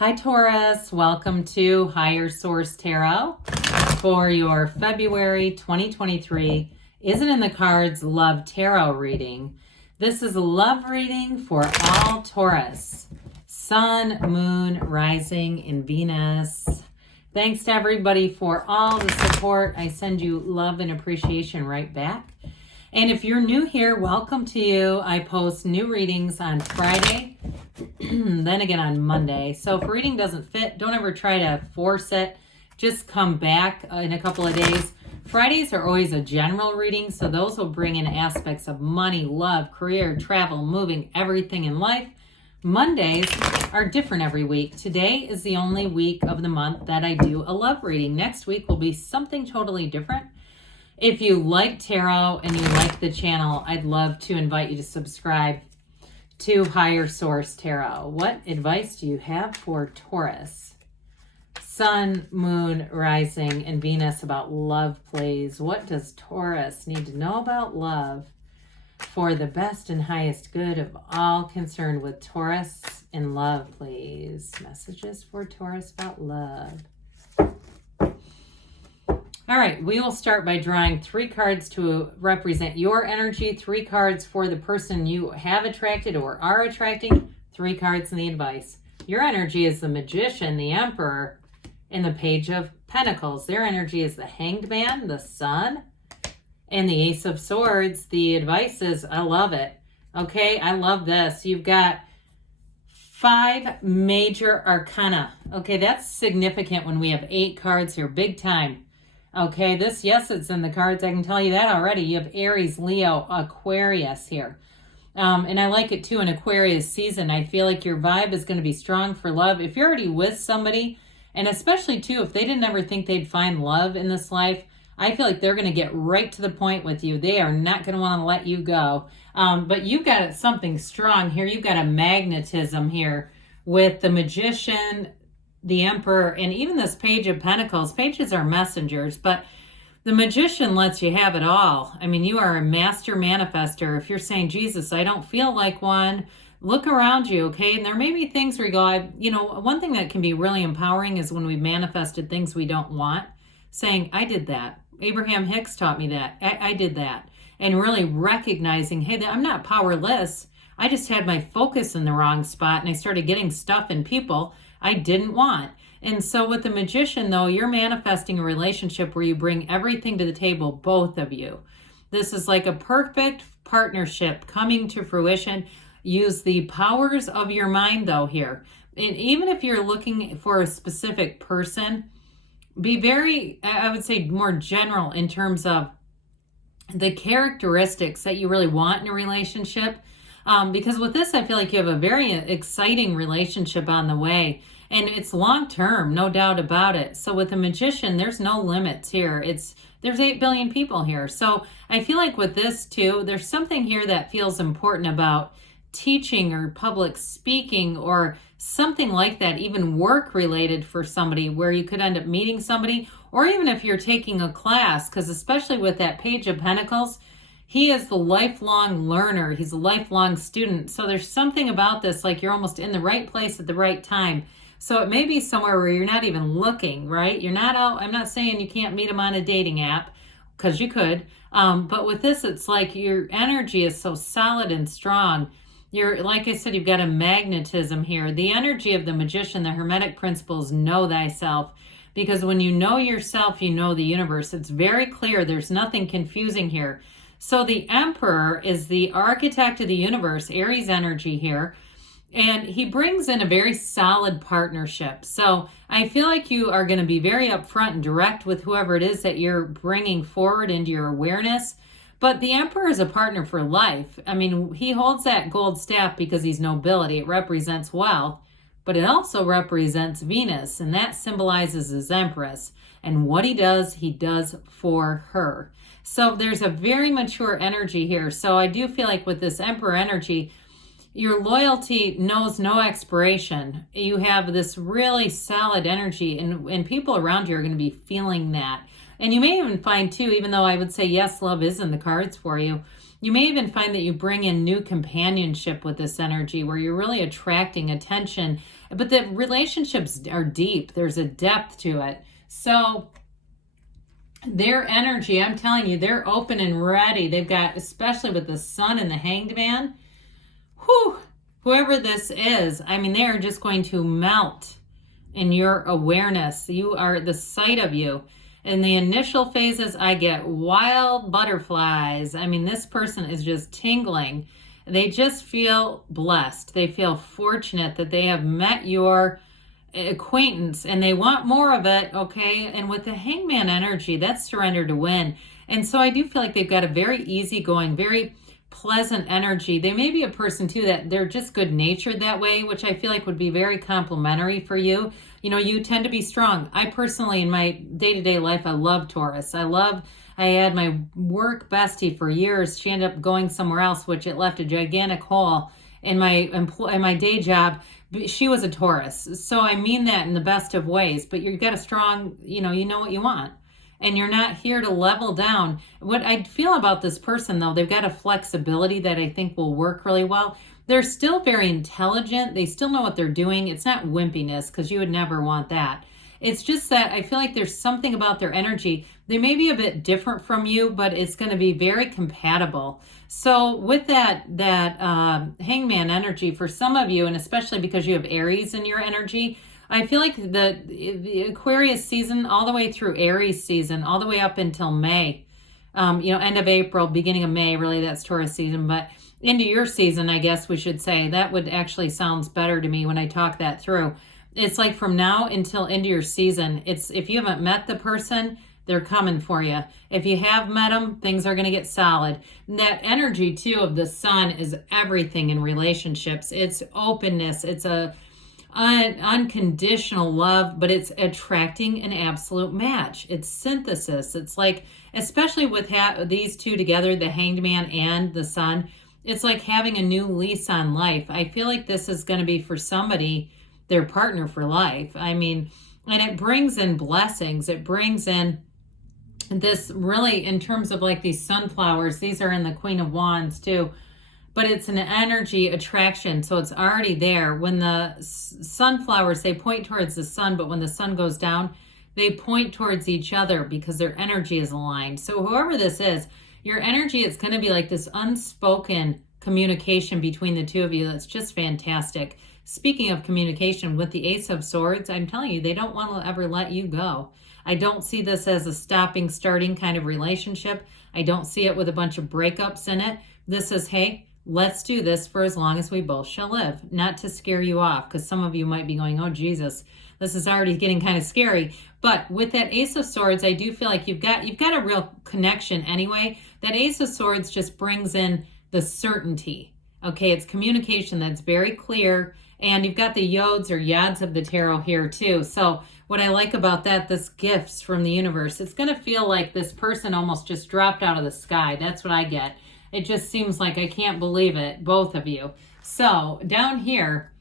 Hi Taurus, welcome to Higher Source Tarot for your February 2023 Isn't in the Cards Love Tarot reading. This is a love reading for all Taurus, Sun, Moon, Rising, and Venus. Thanks to everybody for all the support. I send you love and appreciation right back. And if you're new here, welcome to you. I post new readings on Friday, then again on Monday. So if a reading doesn't fit, don't ever try to force it. Just come back in a couple of days. Fridays are always a general reading, so those will bring in aspects of money, love, career, travel, moving, everything in life. Mondays are different every week. Today is the only week of the month that I do a love reading. Next week will be something totally different. If you like tarot and you like the channel, I'd love to invite you to subscribe to Higher Source Tarot. What advice do you have for Taurus? Sun, Moon, Rising, and Venus about love, please. What does Taurus need to know about love for the best and highest good of all concerned with Taurus in love, please? Messages for Taurus about love. All right, we will start by drawing 3 cards to represent your energy, 3 cards for the person you have attracted or are attracting, 3 cards in the advice. Your energy is the Magician, the Emperor, and the Page of Pentacles. Their energy is the Hanged Man, the Sun, and the Ace of Swords. The advice is, I love it. Okay, I love this. You've got 5 major arcana. Okay, that's significant when we have 8 cards here, big time. Okay, this, yes, it's in the cards. I can tell you that already. You have Aries, Leo, Aquarius here. And I like it too in Aquarius season. I feel like your vibe is going to be strong for love. If you're already with somebody, and especially too, if they didn't ever think they'd find love in this life, I feel like they're going to get right to the point with you. They are not going to want to let you go. But you've got something strong here. You've got a magnetism here with the Magician, the Emperor, and even this Page of Pentacles. Pages are messengers, but the Magician lets you have it all. I mean, you are a master manifester. If you're saying, Jesus, I don't feel like one, look around you, okay? And there may be things where you go, one thing that can be really empowering is when we've manifested things we don't want, saying, I did that. Abraham Hicks taught me that. I did that. And really recognizing, hey, I'm not powerless. I just had my focus in the wrong spot, and I started getting stuff in people I didn't want. And so with the Magician, though, you're manifesting a relationship where you bring everything to the table, both of you. This is like a perfect partnership coming to fruition. Use the powers of your mind, though, here. And even if you're looking for a specific person, be very, I would say, more general in terms of the characteristics that you really want in a relationship. Because with this, I feel like you have a very exciting relationship on the way, and it's long-term, no doubt about it. So with the Magician, there's no limits here. There's 8 billion people here. So I feel like with this too, there's something here that feels important about teaching or public speaking or something like that, even work related for somebody where you could end up meeting somebody, or even if you're taking a class, because especially with that Page of Pentacles, he is the lifelong learner. He's a lifelong student. So there's something about this, like you're almost in the right place at the right time. So it may be somewhere where you're not even looking, right? You're not out. I'm not saying you can't meet him on a dating app, because you could. But with this, it's like your energy is so solid and strong. You're, like I said, you've got a magnetism here. The energy of the Magician, the Hermetic principles, know thyself. Because when you know yourself, you know the universe. It's very clear. There's nothing confusing here. So the Emperor is the architect of the universe, Aries energy here, and he brings in a very solid partnership. So I feel like you are going to be very upfront and direct with whoever it is that you're bringing forward into your awareness. But the Emperor is a partner for life. I mean, he holds that gold staff because he's nobility. It represents wealth, but it also represents Venus, and that symbolizes his Empress. And what he does for her. So there's a very mature energy here. So I do feel like with this Emperor energy, your loyalty knows no expiration. You have this really solid energy, and people around you are going to be feeling that. And you may even find too, even though I would say, yes, love is in the cards for you, You may even find that you bring in new companionship with this energy where you're really attracting attention, but the relationships are deep. There's a depth to it. So their energy, I'm telling you, they're open and ready. They've got, especially with the Sun and the Hanged Man, whoever this is, I mean, they are just going to melt in your awareness. You are the sight of you. In the initial phases, I get wild butterflies. I mean, this person is just tingling. They just feel blessed. They feel fortunate that they have met your acquaintance and they want more of it, okay? And with the Hangman energy, that's surrender to win. And so I do feel like they've got a very easygoing, very pleasant energy. They may be a person too that they're just good natured that way, which I feel like would be very complimentary for you. You know, you tend to be strong. I personally, in my day-to-day life, I love Taurus. I had my work bestie for years. She ended up going somewhere else, which it left a gigantic hole in my day job. She was a Taurus. So I mean that in the best of ways, but you've got a strong, you know what you want. And you're not here to level down. What I feel about this person, though, they've got a flexibility that I think will work really well. They're still very intelligent. They still know what they're doing. It's not wimpiness, because you would never want that. It's just that I feel like there's something about their energy. They may be a bit different from you, but it's going to be very compatible. So with that Hangman energy, for some of you, and especially because you have Aries in your energy, I feel like the Aquarius season, all the way through Aries season, all the way up until May, end of April, beginning of May, really that's Taurus season, but into your season, I guess we should say. That would actually sounds better to me when I talk that through. It's like from now until into your season, it's if you haven't met the person, they're coming for you. If you have met them, things are going to get solid. And that energy, too, of the Sun is everything in relationships. It's openness. It's a unconditional love, but it's attracting an absolute match. It's synthesis. It's like, especially with these two together, the Hanged Man and the Sun, it's like having a new lease on life. I feel like this is going to be for somebody, their partner for life. I mean, and it brings in blessings. It brings in this really, in terms of like these sunflowers, these are in the Queen of Wands too, but it's an energy attraction. So it's already there. When the sunflowers, they point towards the sun, but when the sun goes down, they point towards each other because their energy is aligned. So whoever this is, your energy, it's going to be like this unspoken communication between the two of you. That's just fantastic. Speaking of communication, with the Ace of Swords, I'm telling you, they don't want to ever let you go. I don't see this as a starting kind of relationship. I don't see it with a bunch of breakups in it. This is, hey, let's do this for as long as we both shall live. Not to scare you off, because some of you might be going, oh, Jesus, this is already getting kind of scary. But with that Ace of Swords, I do feel like you've got a real connection anyway. That Ace of Swords just brings in the certainty. Okay, it's communication that's very clear. And you've got the Yods or Yads of the tarot here too. So what I like about that, this gifts from the universe, it's going to feel like this person almost just dropped out of the sky. That's what I get. It just seems like I can't believe it, both of you. So down here,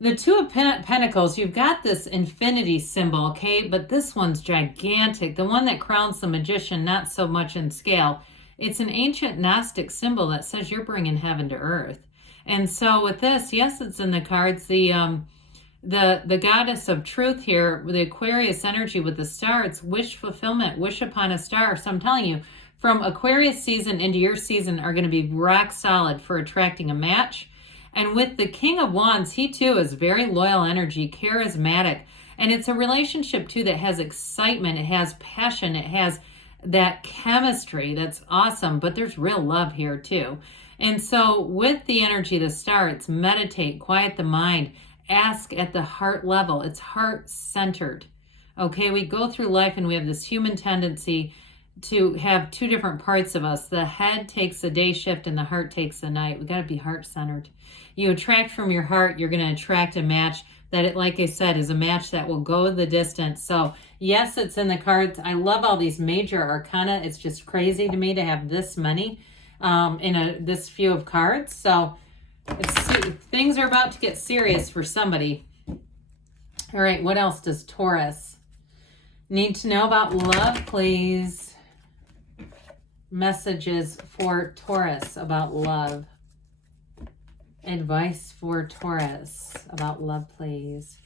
the Two of Pentacles, you've got this infinity symbol, okay? But this one's gigantic. The one that crowns the magician, not so much in scale. It's an ancient Gnostic symbol that says you're bringing heaven to earth. And so with this, yes, it's in the cards. The goddess of truth here, the Aquarius energy with the star, it's wish fulfillment, wish upon a star. So I'm telling you, from Aquarius season into your season are going to be rock solid for attracting a match. And with the King of Wands, he too is very loyal energy, charismatic. And it's a relationship too that has excitement, it has passion, it has that chemistry that's awesome, but there's real love here too. And so with the energy of the star, it's meditate, quiet the mind, ask at the heart level. It's heart-centered. Okay, we go through life and we have this human tendency to have two different parts of us. The head takes the day shift and the heart takes the night. We got to be heart-centered. You attract from your heart, you're going to attract a match that, like I said, is a match that will go the distance. So yes, it's in the cards. I love all these major arcana. It's just crazy to me to have this many in this few of cards. So things are about to get serious for somebody. All right, what else does Taurus need to know about love, please? messages for Taurus about love. Advice for Taurus about love, please.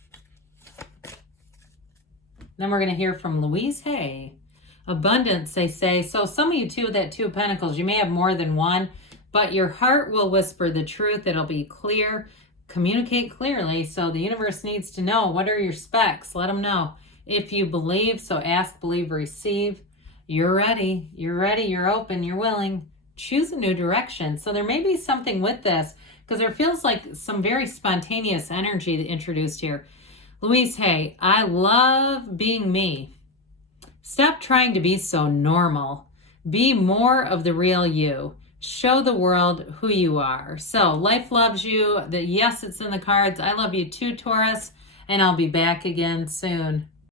Then we're going to hear from Louise Hay. Abundance, they say. So some of you too, with that Two of Pentacles, you may have more than one, but your heart will whisper the truth. It'll be clear. Communicate clearly. So the universe needs to know, what are your specs? Let them know. If you believe, so ask, believe, receive. You're ready. You're ready. You're open. You're willing. Choose a new direction. So there may be something with this, because there feels like some very spontaneous energy introduced here. Louise Hay, I love being me. Stop trying to be so normal. Be more of the real you. Show the world who you are. So life loves you. Yes, it's in the cards. I love you too, Taurus. And I'll be back again soon.